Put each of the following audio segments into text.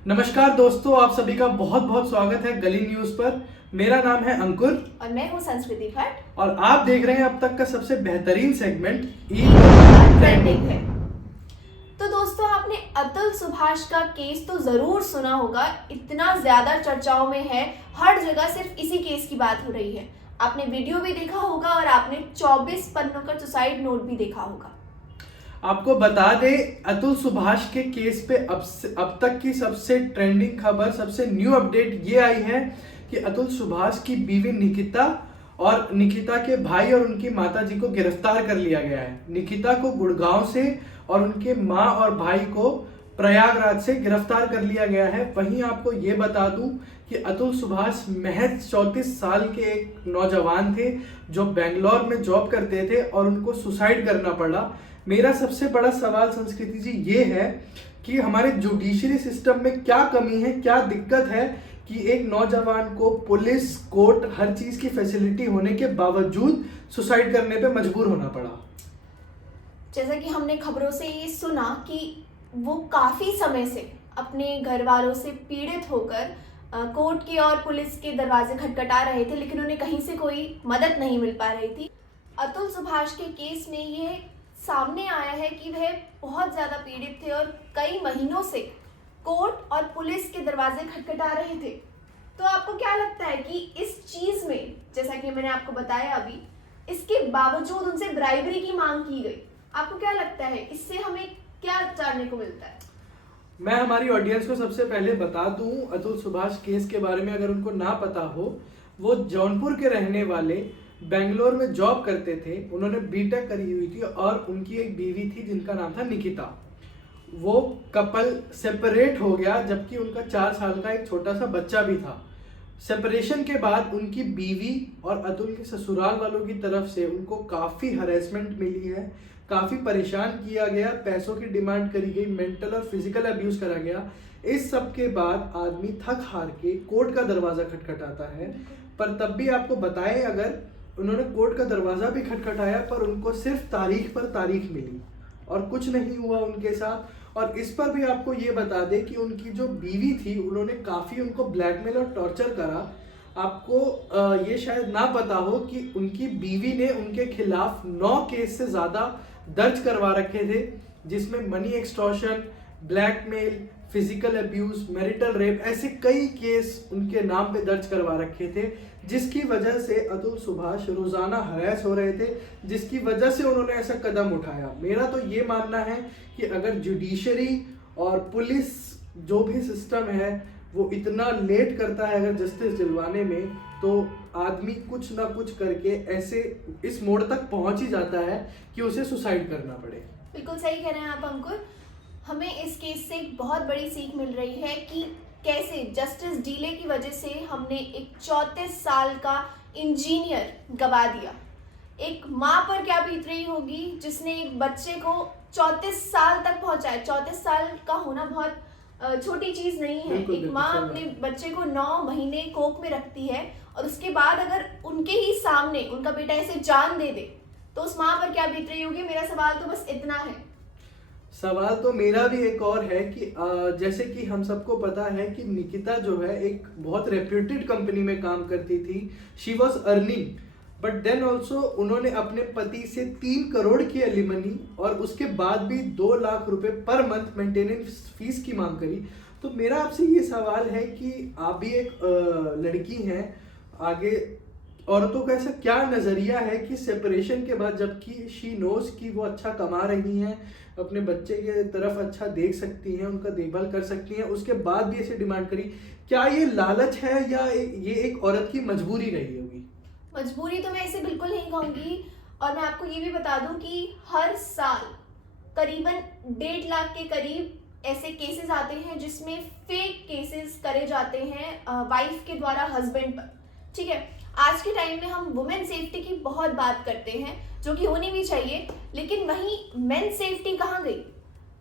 नमस्कार दोस्तों, आप सभी का बहुत बहुत स्वागत है गली न्यूज पर। मेरा नाम है अंकुर और मैं हूँ संस्कृति भट्ट और आप देख रहे हैं अब तक का सबसे बेहतरीन सेगमेंट ट्रेंडिंग है। तो दोस्तों, आपने अतुल सुभाष का केस तो जरूर सुना होगा, इतना ज्यादा चर्चाओं में है, हर जगह सिर्फ इसी केस की बात हो रही है। आपने वीडियो भी देखा होगा और आपने 24 पन्नों का सुसाइड नोट भी देखा होगा। आपको बता दें, अतुल सुभाष के केस पे अब तक की सबसे ट्रेंडिंग खबर, सबसे न्यू अपडेट ये आई है कि अतुल सुभाष की बीवी निकिता और निकिता के भाई और उनकी माता जी को गिरफ्तार कर लिया गया है। निकिता को गुड़गांव से और उनके माँ और भाई को प्रयागराज से गिरफ्तार कर लिया गया है। वहीं आपको ये बता दूं कि अतुल सुभाष महज 34 साल के एक नौजवान थे जो बेंगलोर में जॉब करते थे और उनको सुसाइड करना पड़ा। मेरा सबसे बड़ा सवाल संस्कृति जी ये है कि हमारे जुडिशरी सिस्टम में क्या कमी है, क्या दिक्कत है कि एक नौजवान को पुलिस, कोर्ट, हर चीज की फैसिलिटी होने के बावजूद सुसाइड करने पे मजबूर होना पड़ा। जैसा कि हमने खबरों से ये सुना कि वो काफी समय से अपने घर वालों से पीड़ित होकर कोर्ट के और पुलिस के दरवाजे खटखटा रहे थे, लेकिन उन्हें कहीं से कोई मदद नहीं मिल पा रही थी। अतुल सुभाष के केस में ये सामने आया है कि वह बहुत ज़्यादा पीड़ित थे और कई महीनों से कोर्ट और पुलिस के दरवाजे खटखटा रहे थे। तो आपको क्या लगता है कि इस चीज़ में, जैसा कि मैंने आपको बताया अभी, इसके बावजूद उनसे ब्राइबरी की मांग की गई, आपको क्या लगता है इससे हमें क्या जानने को मिलता है? मैं हमारी ऑडियंस को सबसे पहले बता दूं, अतुल सुभाष केस के बारे में अगर उनको ना पता हो, वो जौनपुर के रहने वाले, बेंगलोर में जॉब करते थे। उन्होंने बीटेक करी हुई थी और उनकी एक बीवी थी जिनका नाम था निकिता। वो कपल सेपरेट हो गया जबकि उनका 4 साल का एक छोटा सा बच्चा भी था। सेपरेशन के बाद उनकी बीवी और अतुल के ससुराल वालों की तरफ से उनको काफ़ी हरेसमेंट मिली है, काफ़ी परेशान किया गया, पैसों की डिमांड करी गई, मेंटल और फिजिकल अब्यूज करा गया। इस सब के बाद आदमी थक हार के कोर्ट का दरवाज़ा खटखटाता है। पर तब भी आपको बताएं, अगर उन्होंने कोर्ट का दरवाज़ा भी खटखटाया पर उनको सिर्फ तारीख पर तारीख मिली और कुछ नहीं हुआ उनके साथ। और इस पर भी आपको ये बता दें कि उनकी जो बीवी थी, उन्होंने काफ़ी उनको ब्लैकमेल और टॉर्चर करा। आपको ये शायद ना पता हो कि उनकी बीवी ने उनके खिलाफ 9 केस से ज़्यादा दर्ज करवा रखे थे, जिसमें money extortion, blackmail, physical abuse, marital rape, ऐसे कई केस उनके नाम पे दर्ज करवा रखे थे, जिसकी वजह से अतुल सुभाष रोजाना हरास हो रहे थे, जिसकी वजह से उन्होंने ऐसा कदम उठाया। मेरा तो ये मानना है कि अगर जुडिशरी और पुलिस, जो भी सिस्टम है, वो इतना लेट करता है अगर जस्टिस दिलवाने में, तो आदमी कुछ ना कुछ करके ऐसे इस मोड़ तक पहुंच ही जाता है कि उसे सुसाइड करना पड़े। बिल्कुल सही कह रहे हैं आप अंकुर। हमें इस केस से एक बहुत बड़ी सीख मिल रही है कि कैसे जस्टिस डीले की वजह से हमने एक 34 साल का इंजीनियर गवा दिया। एक माँ पर क्या बीत रही होगी जिसने एक बच्चे को 34 साल तक पहुंचाया। 34 साल का होना बहुत छोटी चीज नहीं है। एक माँ अपने बच्चे को 9 महीने कोख में रखती है और उसके बाद अगर उनके ही सामने उनका बेटा ऐसे जान दे दे तो उस माँ पर क्या बीत रही होगी। मेरा सवाल तो बस इतना है। सवाल तो मेरा भी एक और है कि जैसे कि हम सबको पता है कि निकिता जो है एक बहुत रेप्यूटेड कंपनी में काम करती थी। She was earning, but then also उन्होंने अपने पति से 3 करोड़ की एलिमनी और उसके बाद भी 2 लाख रुपए पर मंथ मेंटेनेंस फीस की मांग करी। तो मेरा आपसे ये सवाल है कि आप भी एक लड़की हैं, आगे औरतों का ऐसा क्या नज़रिया है कि सेपरेशन के बाद, जबकि शी नोज कि वो अच्छा कमा रही हैं, अपने बच्चे के तरफ अच्छा देख सकती हैं, उनका देखभाल कर सकती हैं, उसके बाद भी ऐसे डिमांड करी, क्या ये लालच है या ये एक औरत की मजबूरी रही होगी? मजबूरी तो मैं इसे बिल्कुल नहीं कहूँगी। और मैं आपको ये भी बता दूं कि हर साल करीबन 1.5 लाख के करीब ऐसे केसेस आते हैं जिसमें फेक केसेस करे जाते हैं वाइफ के द्वारा हस्बैंड पर। ठीक है, आज के टाइम में हम वुमेन सेफ्टी की बहुत बात करते हैं, जो कि होनी भी चाहिए, लेकिन वहीं मेन सेफ्टी कहाँ गई?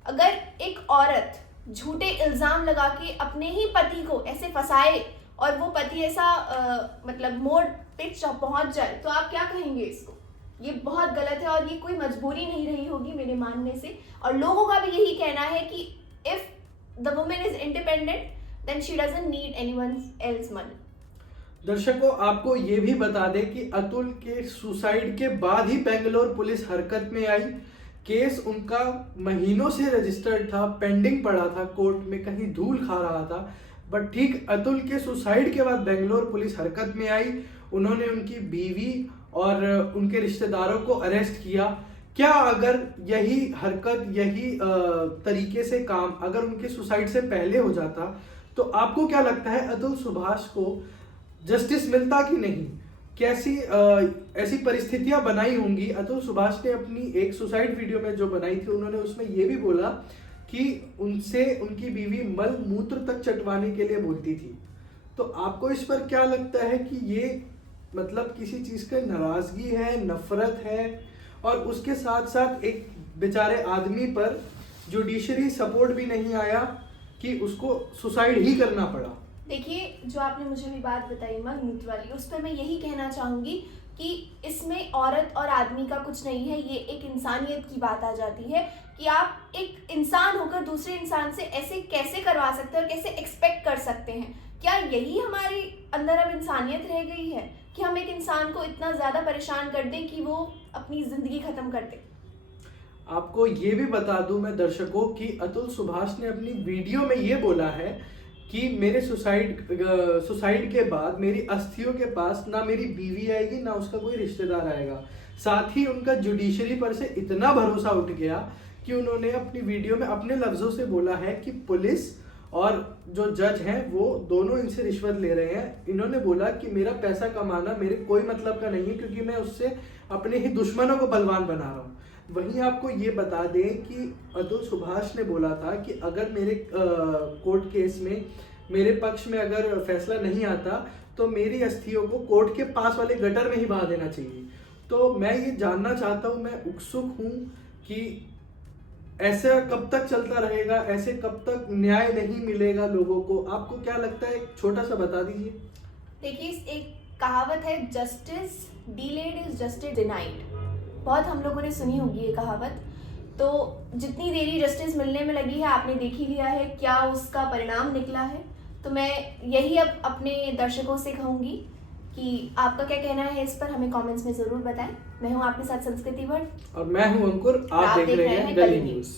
अगर एक औरत झूठे इल्ज़ाम लगा के अपने ही पति को ऐसे फंसाए और वो पति ऐसा मतलब मोड़ पे पहुंच जाए, तो आप क्या कहेंगे इसको? ये बहुत गलत है और ये कोई मजबूरी नहीं रही होगी मेरे मानने से। और लोगों का भी यही कहना है कि if the woman is independent, then she doesn't need anyone else money. दर्शकों, आपको ये भी बता दें कि अतुल के सुसाइड के बाद ही बेंगलोर पुलिस हरकत में आई। केस उनका महीनों से रजिस्टर्ड था, पेंडिंग पड़ा था कोर्ट में, कहीं धूल खा रहा था। बट ठीक अतुल के सुसाइड के बाद बेंगलोर पुलिस हरकत में आई। उन्होंने उनकी बीवी और उनके रिश्तेदारों को अरेस्ट किया। क्या अगर यही हरकत, यही तरीके से काम अगर उनके सुसाइड से पहले हो जाता, तो आपको क्या लगता है अतुल सुभाष को जस्टिस मिलता कि नहीं? कैसी ऐसी परिस्थितियां बनाई होंगी? अतुल सुभाष ने अपनी एक सुसाइड वीडियो में जो बनाई थी, उन्होंने उसमें ये भी बोला कि उनसे उनकी बीवी मल मूत्र तक चटवाने के लिए बोलती थी। तो आपको इस पर क्या लगता है कि ये मतलब किसी चीज का नाराजगी है, नफरत है, और उसके साथ साथ एक बेचारे आदमी पर जुडिशरी सपोर्ट भी नहीं आया कि उसको सुसाइड ही करना पड़ा? देखिए, जो आपने मुझे भी बात बताई मल मूत्र वाली, उस पर मैं यही कहना चाहूँगी कि इसमें औरत और आदमी का कुछ नहीं है। ये एक इंसानियत की बात आ जाती है कि आप एक इंसान होकर दूसरे इंसान से ऐसे कैसे करवा सकते हैं और कैसे एक्सपेक्ट कर सकते हैं। क्या यही हमारे अंदर अब इंसानियत रह गई है कि हम एक इंसान को इतना ज़्यादा परेशान कर दें कि वो अपनी ज़िंदगी ख़त्म कर दे? आपको ये भी बता दूं मैं दर्शकों कि अतुल सुभाष ने अपनी वीडियो में ये बोला है कि मेरे सुसाइड के बाद मेरी अस्थियों के पास ना मेरी बीवी आएगी, ना उसका कोई रिश्तेदार आएगा। साथ ही उनका जुडिशरी पर से इतना भरोसा उठ गया कि उन्होंने अपनी वीडियो में अपने लफ्जों से बोला है कि पुलिस और जो जज हैं वो दोनों इनसे रिश्वत ले रहे हैं। इन्होंने बोला कि मेरा पैसा कमाना मेरे कोई मतलब का नहीं है, क्योंकि मैं उससे अपने ही दुश्मनों को बलवान बना रहा हूँ। वहीं आपको ये बता दें कि अतुल सुभाष ने बोला था कि अगर मेरे कोर्ट केस में मेरे पक्ष में अगर फैसला नहीं आता तो मेरी अस्थियों को कोर्ट के पास वाले गटर में ही बहा देना चाहिए। तो मैं ये जानना चाहता हूँ, मैं उत्सुक हूँ कि ऐसा कब तक चलता रहेगा, ऐसे कब तक न्याय नहीं मिलेगा लोगों को? आपको क्या लगता है, एक छोटा सा बता दीजिए। देखिए, एक कहावत है, justice delayed is justice denied. बहुत हम लोगों ने सुनी होगी ये कहावत। तो जितनी देरी जस्टिस मिलने में लगी है, आपने देख ही लिया है क्या उसका परिणाम निकला है। तो मैं यही अब अपने दर्शकों से कहूँगी कि आपका क्या कहना है इस पर, हमें कमेंट्स में ज़रूर बताएं। मैं हूँ आपके साथ संस्कृति भट्ट और मैं हूँ अंकुर। आप देख रहे हैं गली न्यूज़।